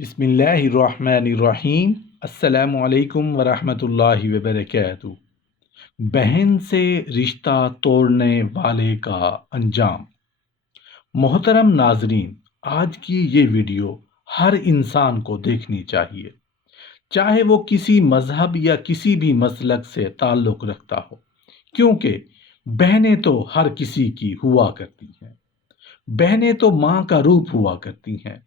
بسم اللہ الرحمن الرحیم۔ السلام علیکم ورحمۃ اللہ وبرکاتہ۔ بہن سے رشتہ توڑنے والے کا انجام۔ محترم ناظرین، آج کی یہ ویڈیو ہر انسان کو دیکھنی چاہیے، چاہے وہ کسی مذہب یا کسی بھی مسلک سے تعلق رکھتا ہو، کیونکہ بہنیں تو ہر کسی کی ہوا کرتی ہیں۔ بہنیں تو ماں کا روپ ہوا کرتی ہیں،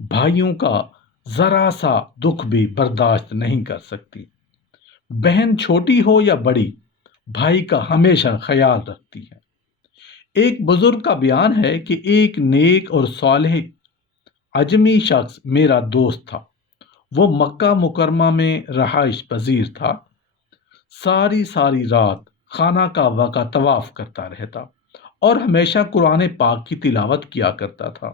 بھائیوں کا ذرا سا دکھ بھی برداشت نہیں کر سکتی۔ بہن چھوٹی ہو یا بڑی، بھائی کا ہمیشہ خیال رکھتی ہے۔ ایک بزرگ کا بیان ہے کہ ایک نیک اور صالح عجمی شخص میرا دوست تھا۔ وہ مکہ مکرمہ میں رہائش پذیر تھا۔ ساری رات خانہ کعبہ کا طواف کرتا رہتا اور ہمیشہ قرآن پاک کی تلاوت کیا کرتا تھا۔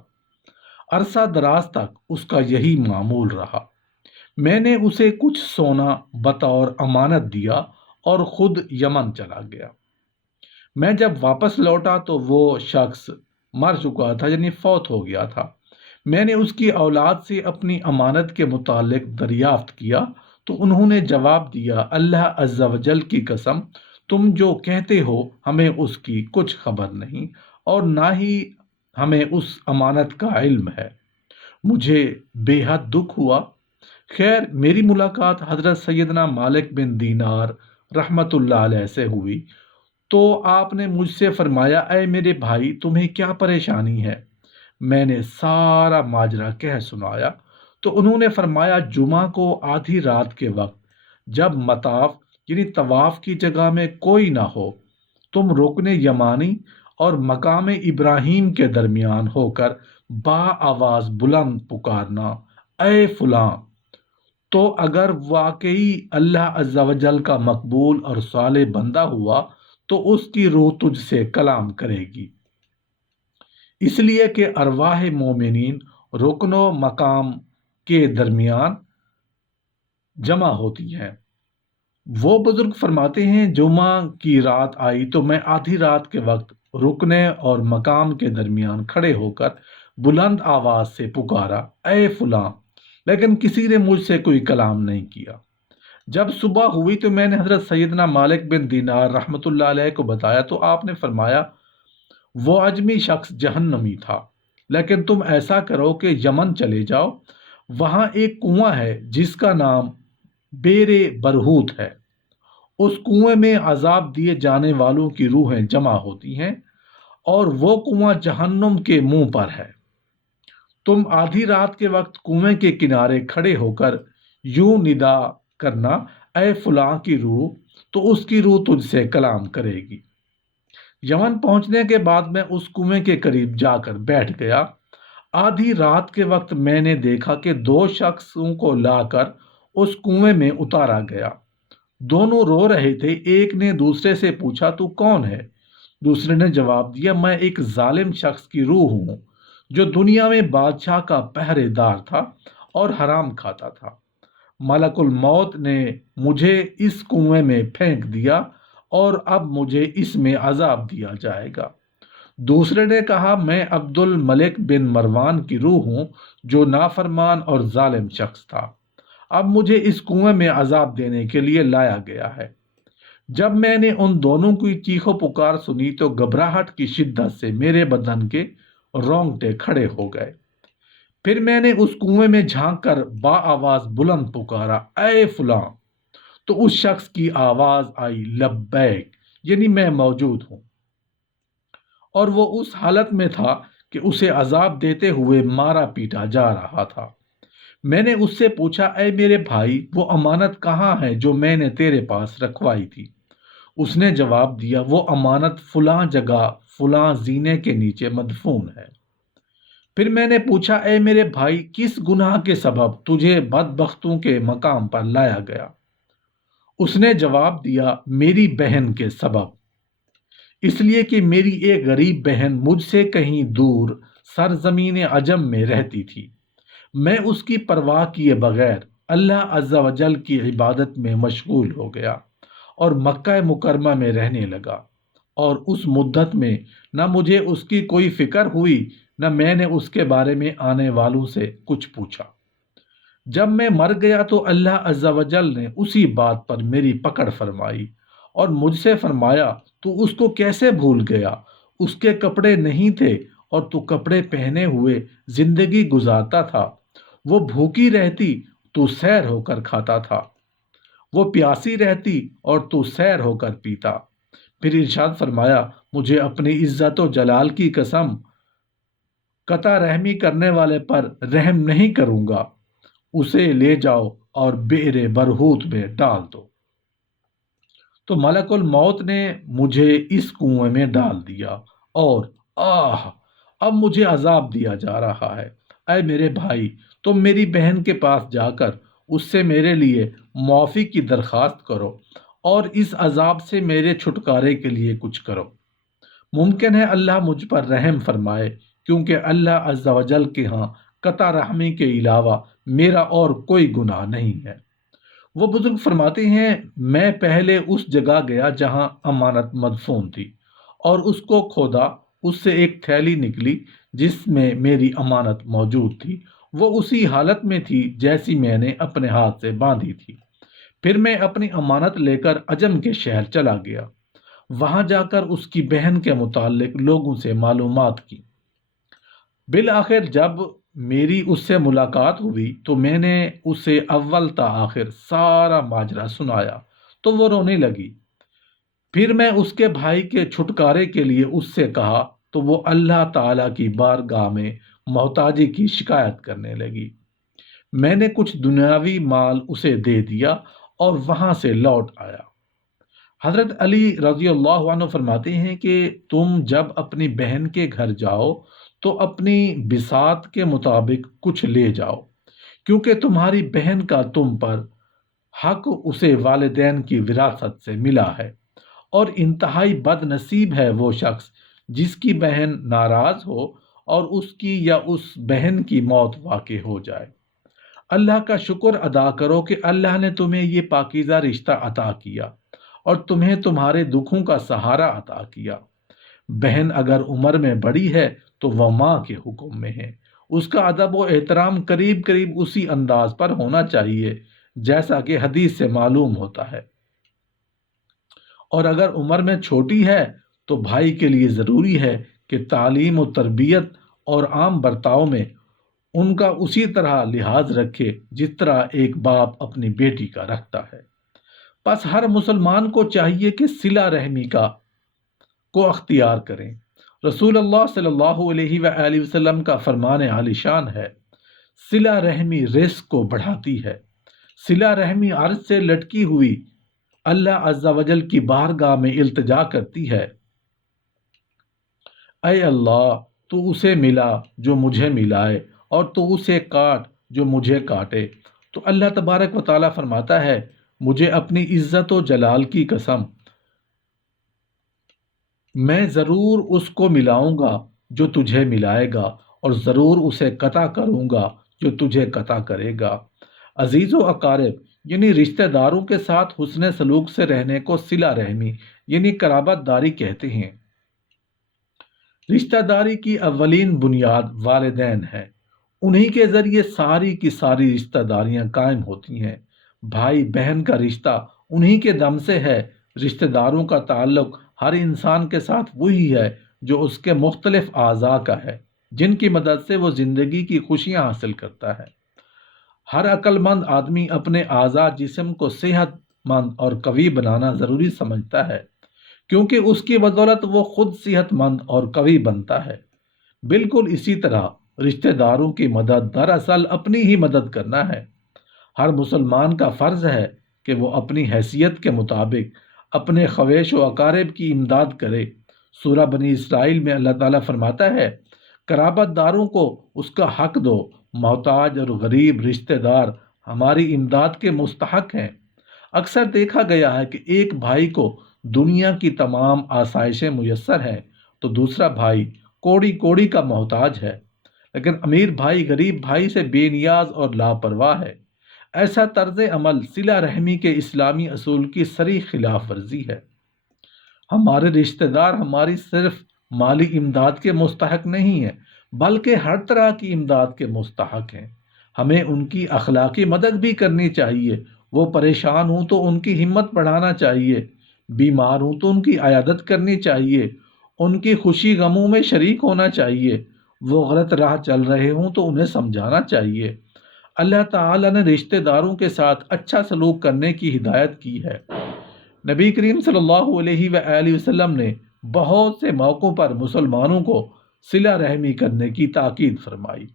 عرصہ دراز تک اس کا یہی معمول رہا۔ میں نے اسے کچھ سونا بطور امانت دیا اور خود یمن چلا گیا۔ میں جب واپس لوٹا تو وہ شخص مر چکا تھا، یعنی فوت ہو گیا تھا۔ میں نے اس کی اولاد سے اپنی امانت کے متعلق دریافت کیا تو انہوں نے جواب دیا، اللہ عز و جل کی قسم، تم جو کہتے ہو ہمیں اس کی کچھ خبر نہیں اور نہ ہی ہمیں اس امانت کا علم ہے۔ مجھے بے حد دکھ ہوا۔ خیر، میری ملاقات حضرت سیدنا مالک بن دینار رحمت اللہ علیہ سے ہوئی تو آپ نے مجھ سے فرمایا، اے میرے بھائی، تمہیں کیا پریشانی ہے؟ میں نے سارا ماجرا کہہ سنایا تو انہوں نے فرمایا، جمعہ کو آدھی رات کے وقت جب مطاف یعنی طواف کی جگہ میں کوئی نہ ہو، تم رکن یمانی اور مقام ابراہیم کے درمیان ہو کر با آواز بلند پکارنا، اے فلاں۔ تو اگر واقعی اللہ عز و جل کا مقبول اور صالح بندہ ہوا تو اس کی روح تجھ سے کلام کرے گی، اس لیے کہ ارواح مومنین رکن و مقام کے درمیان جمع ہوتی ہیں۔ وہ بزرگ فرماتے ہیں، جمعہ کی رات آئی تو میں آدھی رات کے وقت رکنے اور مقام کے درمیان کھڑے ہو کر بلند آواز سے پکارا، اے فلاں، لیکن کسی نے مجھ سے کوئی کلام نہیں کیا۔ جب صبح ہوئی تو میں نے حضرت سیدنا مالک بن دینار رحمت اللہ علیہ کو بتایا تو آپ نے فرمایا، وہ عجمی شخص جہنمی تھا، لیکن تم ایسا کرو کہ یمن چلے جاؤ، وہاں ایک کنواں ہے جس کا نام بیر برہوت ہے۔ اس کنویں میں عذاب دیے جانے والوں کی روحیں جمع ہوتی ہیں اور وہ کنواں جہنم کے منہ پر ہے۔ تم آدھی رات کے وقت کنویں کے کنارے کھڑے ہو کر یوں ندا کرنا، اے فلاں کی روح، تو اس کی روح تجھ سے کلام کرے گی۔ یمن پہنچنے کے بعد میں اس کنویں کے قریب جا کر بیٹھ گیا۔ آدھی رات کے وقت میں نے دیکھا کہ دو شخصوں کو لا کر اس کنویں میں اتارا گیا۔ دونوں رو رہے تھے۔ ایک نے دوسرے سے پوچھا، تو کون ہے؟ دوسرے نے جواب دیا، میں ایک ظالم شخص کی روح ہوں جو دنیا میں بادشاہ کا پہرے دار تھا اور حرام کھاتا تھا۔ ملک الموت نے مجھے اس کنویں میں پھینک دیا اور اب مجھے اس میں عذاب دیا جائے گا۔ دوسرے نے کہا، میں عبد الملک بن مروان کی روح ہوں جو نافرمان اور ظالم شخص تھا۔ اب مجھے اس کنویں میں عذاب دینے کے لیے لایا گیا ہے۔ جب میں نے ان دونوں کی چیخو پکار سنی تو گھبراہٹ کی شدت سے میرے بدن کے رونگٹے کھڑے ہو گئے۔ پھر میں نے اس کنویں میں جھانک کر با آواز بلند پکارا، اے فلاں، تو اس شخص کی آواز آئی، لبیک، یعنی میں موجود ہوں۔ اور وہ اس حالت میں تھا کہ اسے عذاب دیتے ہوئے مارا پیٹا جا رہا تھا۔ میں نے اس سے پوچھا، اے میرے بھائی، وہ امانت کہاں ہے جو میں نے تیرے پاس رکھوائی تھی؟ اس نے جواب دیا، وہ امانت فلاں جگہ فلاں زینے کے نیچے مدفون ہے۔ پھر میں نے پوچھا، اے میرے بھائی، کس گناہ کے سبب تجھے بدبختوں کے مقام پر لایا گیا؟ اس نے جواب دیا، میری بہن کے سبب، اس لیے کہ میری ایک غریب بہن مجھ سے کہیں دور سرزمین عجم میں رہتی تھی۔ میں اس کی پرواہ کیے بغیر اللہ عز و جل کی عبادت میں مشغول ہو گیا اور مکہ مکرمہ میں رہنے لگا، اور اس مدت میں نہ مجھے اس کی کوئی فکر ہوئی نہ میں نے اس کے بارے میں آنے والوں سے کچھ پوچھا۔ جب میں مر گیا تو اللہ عز و جل نے اسی بات پر میری پکڑ فرمائی اور مجھ سے فرمایا تو اس کو کیسے بھول گیا؟ اس کے کپڑے نہیں تھے اور تو کپڑے پہنے ہوئے زندگی گزارتا تھا۔ وہ بھوکی رہتی تو سیر ہو کر کھاتا تھا، وہ پیاسی رہتی اور تو سیر ہو کر پیتا۔ پھر ارشاد فرمایا، مجھے اپنی عزت و جلال کی قسم، قطع رحمی کرنے والے پر رحم نہیں کروں گا، اسے لے جاؤ اور بئر برہوت میں ڈال دو۔ تو ملک الموت نے مجھے اس کنویں میں ڈال دیا اور آہ، اب مجھے عذاب دیا جا رہا ہے۔ اے میرے بھائی، تم میری بہن کے پاس جا کر اس سے میرے لیے معافی کی درخواست کرو اور اس عذاب سے میرے چھٹکارے کے لیے کچھ کرو۔ ممکن ہے اللہ مجھ پر رحم فرمائے، کیونکہ اللہ عز و جل کے ہاں قطع رحمی کے علاوہ میرا اور کوئی گناہ نہیں ہے۔ وہ بزرگ فرماتے ہیں، میں پہلے اس جگہ گیا جہاں امانت مدفون تھی اور اس کو کھودا، اس سے ایک تھیلی نکلی جس میں میری امانت موجود تھی، وہ اسی حالت میں تھی جیسی میں نے اپنے ہاتھ سے باندھی تھی۔ پھر میں اپنی امانت لے کر عجم کے شہر چلا گیا، وہاں جا کر اس کی بہن کے متعلق لوگوں سے معلومات کی۔ بالآخر جب میری اس سے ملاقات ہوئی تو میں نے اسے اول تا آخر سارا ماجرا سنایا تو وہ رونے لگی۔ پھر میں اس کے بھائی کے چھٹکارے کے لیے اس سے کہا تو وہ اللہ تعالیٰ کی بارگاہ میں محتاجی کی شکایت کرنے لگی۔ میں نے کچھ دنیاوی مال اسے دے دیا اور وہاں سے لوٹ آیا۔ حضرت علی رضی اللہ عنہ فرماتے ہیں کہ تم جب اپنی بہن کے گھر جاؤ تو اپنی بساط کے مطابق کچھ لے جاؤ، کیونکہ تمہاری بہن کا تم پر حق اسے والدین کی وراثت سے ملا ہے، اور انتہائی بد نصیب ہے وہ شخص جس کی بہن ناراض ہو اور اس کی یا اس بہن کی موت واقع ہو جائے۔ اللہ کا شکر ادا کرو کہ اللہ نے تمہیں یہ پاکیزہ رشتہ عطا کیا اور تمہیں تمہارے دکھوں کا سہارا عطا کیا۔ بہن اگر عمر میں بڑی ہے تو وہ ماں کے حکم میں ہے، اس کا ادب و احترام قریب قریب اسی انداز پر ہونا چاہیے جیسا کہ حدیث سے معلوم ہوتا ہے، اور اگر عمر میں چھوٹی ہے تو بھائی کے لیے ضروری ہے کہ تعلیم و تربیت اور عام برتاؤ میں ان کا اسی طرح لحاظ رکھے جس طرح ایک باپ اپنی بیٹی کا رکھتا ہے۔ پس ہر مسلمان کو چاہیے کہ صلہ رحمی کو اختیار کریں۔ رسول اللہ صلی اللہ علیہ وآلہ وسلم کا فرمان عالی شان ہے، صلہ رحمی رزق کو بڑھاتی ہے۔ صلہ رحمی عرض سے لٹکی ہوئی اللہ عز و جل کی بارگاہ میں التجا کرتی ہے، اے اللہ، تو اسے ملا جو مجھے ملائے اور تو اسے کاٹ جو مجھے کاٹے۔ تو اللہ تبارک و تعالیٰ فرماتا ہے، مجھے اپنی عزت و جلال کی قسم، میں ضرور اس کو ملاؤں گا جو تجھے ملائے گا اور ضرور اسے قطع کروں گا جو تجھے قطع کرے گا۔ عزیز و اقارب یعنی رشتہ داروں کے ساتھ حسن سلوک سے رہنے کو صلہ رحمی یعنی قرابت داری کہتے ہیں۔ رشتہ داری کی اولین بنیاد والدین ہے، انہی کے ذریعے ساری کی ساری رشتہ داریاں قائم ہوتی ہیں۔ بھائی بہن کا رشتہ انہی کے دم سے ہے۔ رشتہ داروں کا تعلق ہر انسان کے ساتھ وہی ہے جو اس کے مختلف اعضاء کا ہے، جن کی مدد سے وہ زندگی کی خوشیاں حاصل کرتا ہے۔ ہر عقل مند آدمی اپنے اعضاء جسم کو صحت مند اور قوی بنانا ضروری سمجھتا ہے، کیونکہ اس کی بدولت وہ خود صحت مند اور قوی بنتا ہے۔ بالکل اسی طرح رشتہ داروں کی مدد دراصل اپنی ہی مدد کرنا ہے۔ ہر مسلمان کا فرض ہے کہ وہ اپنی حیثیت کے مطابق اپنے خویش و اقارب کی امداد کرے۔ سورہ بنی اسرائیل میں اللہ تعالیٰ فرماتا ہے، قرابت داروں کو اس کا حق دو، محتاج اور غریب رشتہ دار ہماری امداد کے مستحق ہیں۔ اکثر دیکھا گیا ہے کہ ایک بھائی کو دنیا کی تمام آسائشیں میسر ہیں تو دوسرا بھائی کوڑی کوڑی کا محتاج ہے، لیکن امیر بھائی غریب بھائی سے بے نیاز اور لاپرواہ ہے۔ ایسا طرز عمل صلہ رحمی کے اسلامی اصول کی صریح خلاف ورزی ہے۔ ہمارے رشتہ دار ہماری صرف مالی امداد کے مستحق نہیں ہیں، بلکہ ہر طرح کی امداد کے مستحق ہیں۔ ہمیں ان کی اخلاقی مدد بھی کرنی چاہیے، وہ پریشان ہوں تو ان کی ہمت بڑھانا چاہیے، بیمار ہوں تو ان کی عیادت کرنی چاہیے، ان کی خوشی غموں میں شریک ہونا چاہیے، وہ غلط راہ چل رہے ہوں تو انہیں سمجھانا چاہیے۔ اللہ تعالیٰ نے رشتہ داروں کے ساتھ اچھا سلوک کرنے کی ہدایت کی ہے۔ نبی کریم صلی اللہ علیہ وآلہ وسلم نے بہت سے موقعوں پر مسلمانوں کو صلہ رحمی کرنے کی تاکید فرمائی۔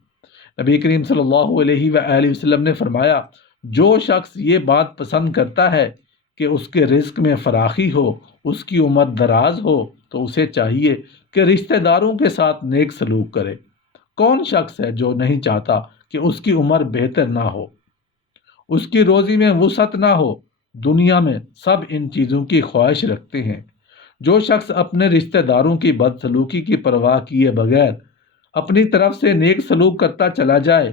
نبی کریم صلی اللہ علیہ وآلہ وسلم نے فرمایا، جو شخص یہ بات پسند کرتا ہے کہ اس کے رزق میں فراخی ہو، اس کی عمر دراز ہو، تو اسے چاہیے کہ رشتہ داروں کے ساتھ نیک سلوک کرے۔ کون شخص ہے جو نہیں چاہتا کہ اس کی عمر بہتر نہ ہو، اس کی روزی میں وسعت نہ ہو؟ دنیا میں سب ان چیزوں کی خواہش رکھتے ہیں۔ جو شخص اپنے رشتہ داروں کی بدسلوکی کی پرواہ کیے بغیر اپنی طرف سے نیک سلوک کرتا چلا جائے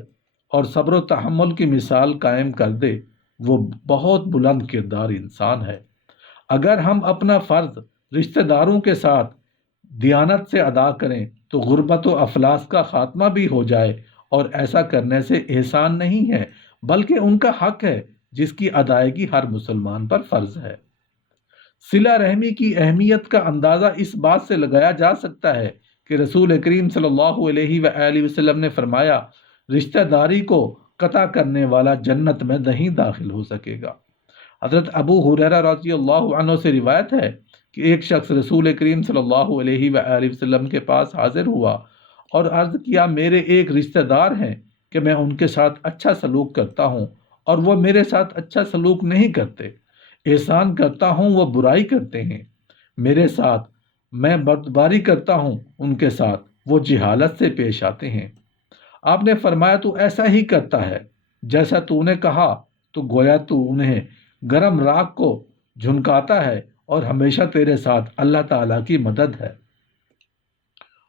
اور صبر و تحمل کی مثال قائم کر دے، وہ بہت بلند کردار انسان ہے۔ اگر ہم اپنا فرض رشتہ داروں کے ساتھ دیانت سے ادا کریں تو غربت و افلاس کا خاتمہ بھی ہو جائے، اور ایسا کرنے سے احسان نہیں ہے بلکہ ان کا حق ہے جس کی ادائیگی ہر مسلمان پر فرض ہے۔ صلہ رحمی کی اہمیت کا اندازہ اس بات سے لگایا جا سکتا ہے کہ رسول کریم صلی اللہ علیہ وآلہ وسلم نے فرمایا، رشتہ داری کو قطع کرنے والا جنت میں نہیں داخل ہو سکے گا۔ حضرت ابو ہریرہ رضی اللہ عنہ سے روایت ہے کہ ایک شخص رسول کریم صلی اللہ علیہ وآلہ وسلم کے پاس حاضر ہوا اور عرض کیا، میرے ایک رشتہ دار ہیں کہ میں ان کے ساتھ اچھا سلوک کرتا ہوں اور وہ میرے ساتھ اچھا سلوک نہیں کرتے، احسان کرتا ہوں وہ برائی کرتے ہیں، میرے ساتھ میں بردباری کرتا ہوں ان کے ساتھ وہ جہالت سے پیش آتے ہیں۔ آپ نے فرمایا، تو ایسا ہی کرتا ہے جیسا تو نے کہا، تو گویا تو انہیں گرم راکھ کو جھنکاتا ہے اور ہمیشہ تیرے ساتھ اللہ تعالیٰ کی مدد ہے۔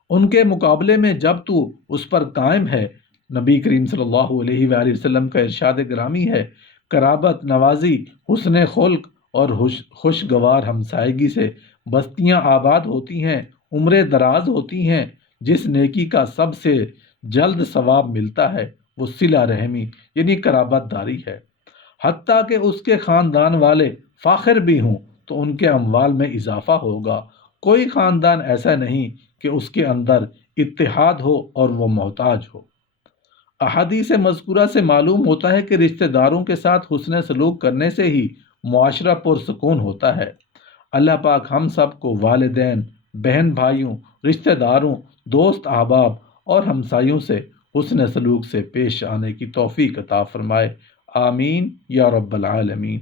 ان کے مقابلے میں جب تو اس پر قائم ہے، نبی کریم صلی اللہ علیہ وآلہ وسلم کا ارشاد گرامی ہے، قرابت نوازی، حسن خلق اور خوشگوار ہمسائیگی سے بستیاں آباد ہوتی ہیں، عمریں دراز ہوتی ہیں۔ جس نیکی کا سب سے جلد ثواب ملتا ہے وہ صلہ رحمی یعنی قرابت داری ہے۔ حتیٰ کہ اس کے خاندان والے فاخر بھی ہوں تو ان کے اموال میں اضافہ ہوگا۔ کوئی خاندان ایسا نہیں کہ اس کے اندر اتحاد ہو اور وہ محتاج ہو۔ احادیث مذکورہ سے معلوم ہوتا ہے کہ رشتہ داروں کے ساتھ حسن سلوک کرنے سے ہی معاشرہ پرسکون ہوتا ہے۔ اللہ پاک ہم سب کو والدین، بہن بھائیوں، رشتہ داروں، دوست احباب اور ہمسایوں سے حسن سلوک سے پیش آنے کی توفیق عطا فرمائے۔ آمین یا رب العالمین۔